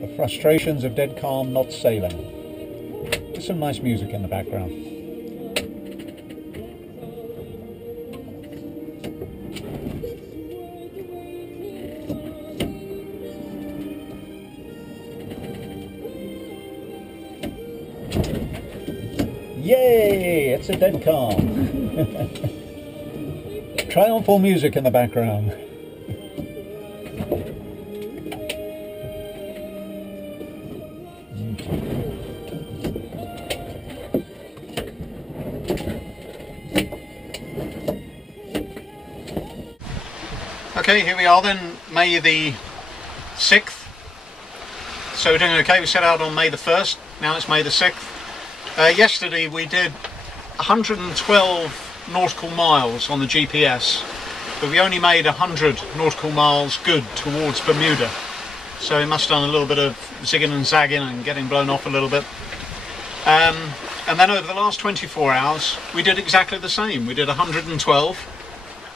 The frustrations of dead calm not sailing. There's some nice music in the background. Yay! It's a dead calm. Triumphal music in the background. Okay, here we are then, May the 6th. So we're doing okay. We set out on May the 1st, now it's May the 6th. Yesterday we did 112 nautical miles on the GPS, but we only made 100 nautical miles good towards Bermuda. So we must have done a little bit of zigging and zagging and getting blown off a little bit. And then over the last 24 hours we did exactly the same. We did 112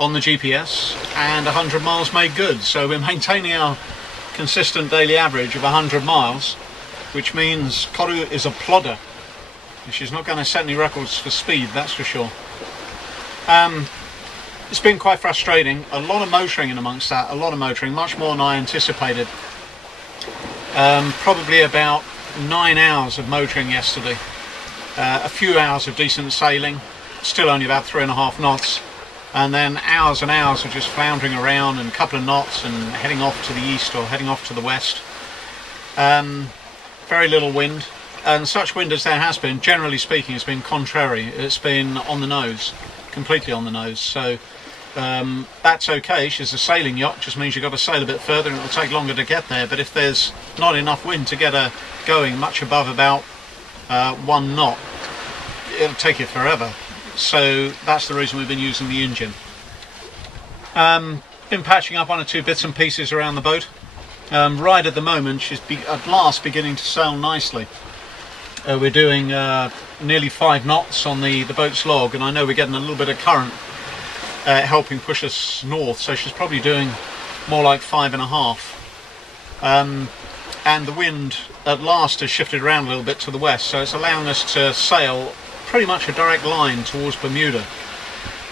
on the GPS and 100 miles made good. So we're maintaining our consistent daily average of 100 miles, which means Koru is a plodder. She's not going to set any records for speed, that's for sure. It's been quite frustrating. A lot of motoring in amongst that, a lot of motoring, much more than I anticipated. Probably about 9 hours of motoring yesterday. A few hours of decent sailing, still only about 3.5 knots. And then hours and hours of just floundering around and a couple of knots and heading off to the east or heading off to the west. Very little wind, and such wind as there has been, generally speaking, has been contrary. It's been on the nose, completely on the nose. So that's okay. She's a sailing yacht, just means you've got to sail a bit further and it'll take longer to get there. But if there's not enough wind to get her going much above about 1 knot, it'll take you forever. So that's the reason we've been using the engine. Been patching up 1 or 2 bits and pieces around the boat. Right at the moment she's at last beginning to sail nicely. We're doing nearly 5 knots on the boat's log, and I know we're getting a little bit of current helping push us north, so she's probably doing more like 5.5. And the wind at last has shifted around a little bit to the west, so it's allowing us to sail pretty much a direct line towards Bermuda.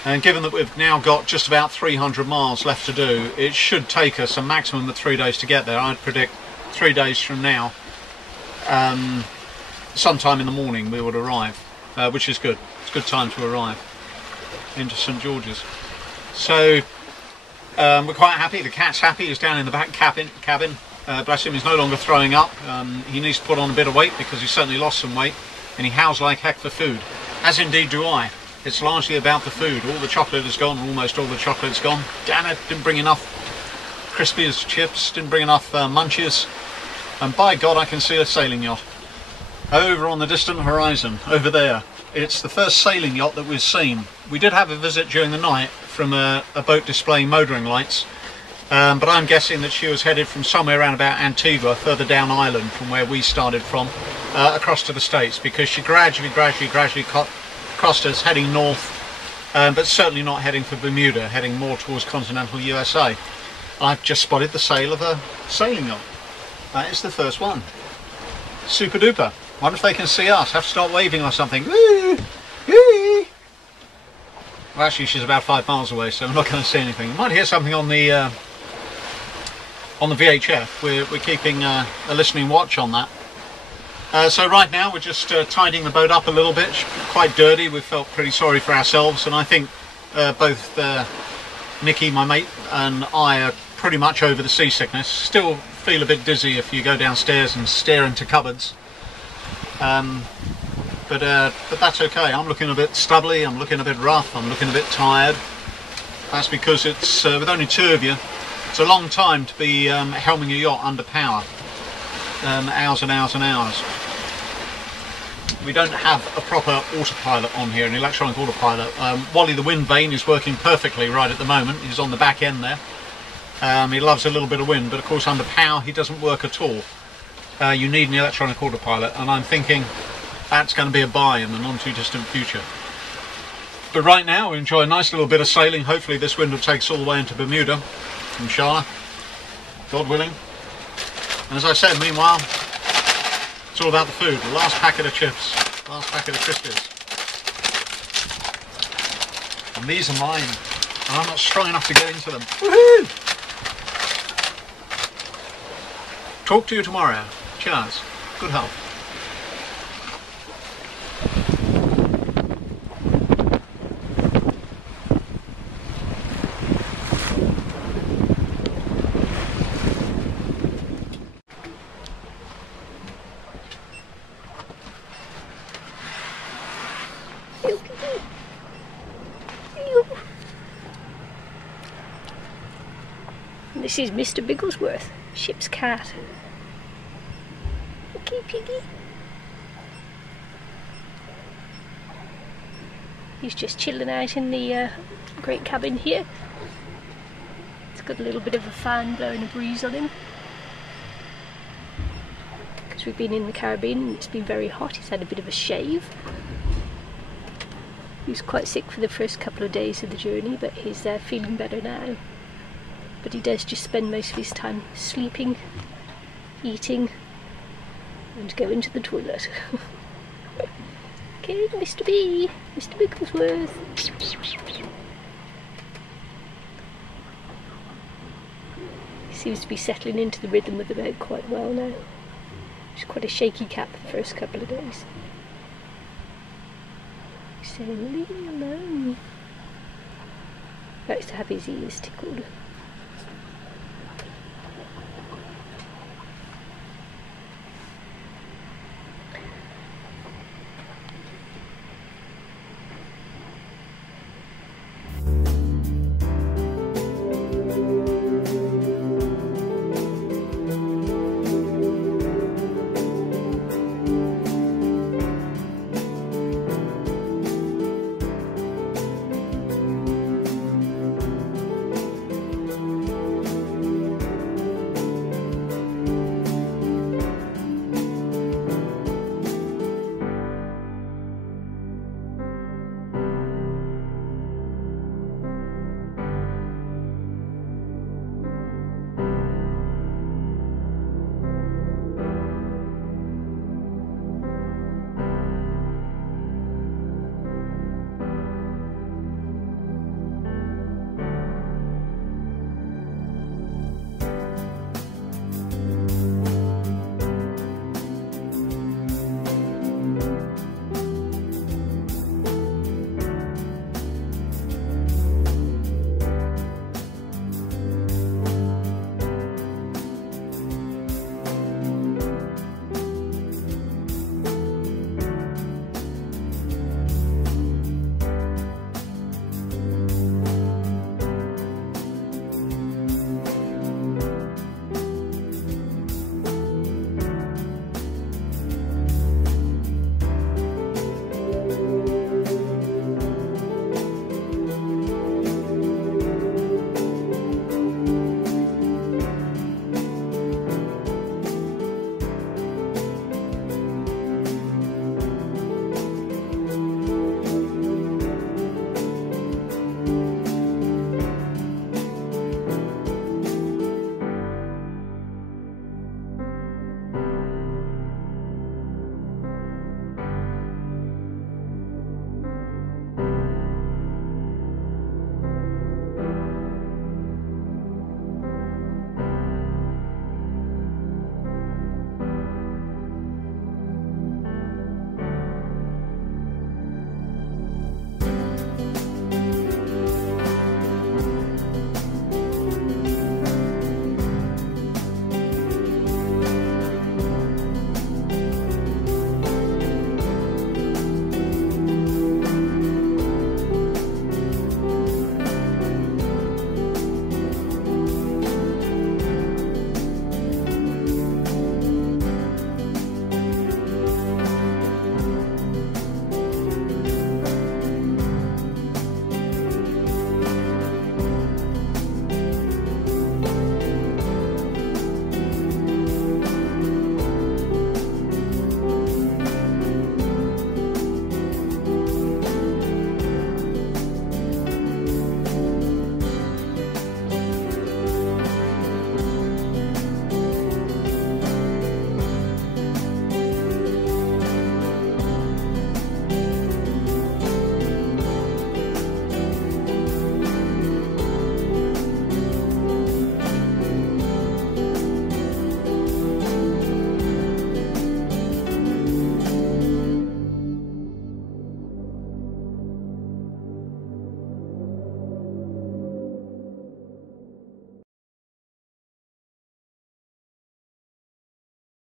And given that we've now got just about 300 miles left to do, it should take us a maximum of 3 days to get there. I'd predict 3 days from now, sometime in the morning we would arrive, which is good. It's a good time to arrive into St George's. So we're quite happy. The cat's happy. He's down in the back cabin. Bless him, he's no longer throwing up. He needs to put on a bit of weight because he's certainly lost some weight, and he howls like heck for food, as indeed do I. It's largely about the food. All the chocolate is gone, almost all the chocolate's gone. Damn it, didn't bring enough crispy as chips, didn't bring enough munchies, and by God I can see a sailing yacht over on the distant horizon, over there. It's the first sailing yacht that we've seen. We did have a visit during the night from a boat displaying motoring lights, but I'm guessing that she was headed from somewhere around about Antigua, further down island from where we started from, across to the States, because she gradually crossed us heading north, but certainly not heading for Bermuda, heading more towards continental USA. I've just spotted the sail of a sailing yacht. That is the first one. Super duper. Wonder if they can see us. Have to start waving or something. Woo! Woo! Well, actually she's about 5 miles away, so I'm not going to see anything. You might hear something on the VHF. We're keeping a listening watch on that. So right now we're just tidying the boat up a little bit. It's quite dirty. We felt pretty sorry for ourselves, and I think both Nikki, my mate, and I are pretty much over the seasickness. Still feel a bit dizzy if you go downstairs and stare into cupboards. But that's okay. I'm looking a bit stubbly, I'm looking a bit rough, I'm looking a bit tired. That's because it's with only 2 of you, it's a long time to be helming a yacht under power. Hours and hours and hours. We don't have a proper autopilot on here, an electronic autopilot. Wally the wind vane is working perfectly right at the moment. He's on the back end there. He loves a little bit of wind, but of course under power he doesn't work at all. You need an electronic autopilot, and I'm thinking that's going to be a buy in the not too distant future. But right now we enjoy a nice little bit of sailing. Hopefully this wind will take us all the way into Bermuda, inshallah. God willing. And as I said, meanwhile, it's all about the food. The last packet of chips, last packet of Crispies. And these are mine, and I'm not strong enough to get into them. Woohoo! Talk to you tomorrow. Cheers. Good health. This is Mr. Bigglesworth, ship's cat. Okay, piggy. He's just chilling out in the great cabin here. It's got a little bit of a fan blowing a breeze on him. Because we've been in the Caribbean and it's been very hot. He's had a bit of a shave. He was quite sick for the first couple of days of the journey, but he's feeling better now. But he does just spend most of his time sleeping, eating, and going to the toilet. Okay, Mr. B, Mr. Bigglesworth. He seems to be settling into the rhythm of the boat quite well now. It's quite a shaky cat for the first couple of days. He's saying, leave me alone. He likes to have his ears tickled.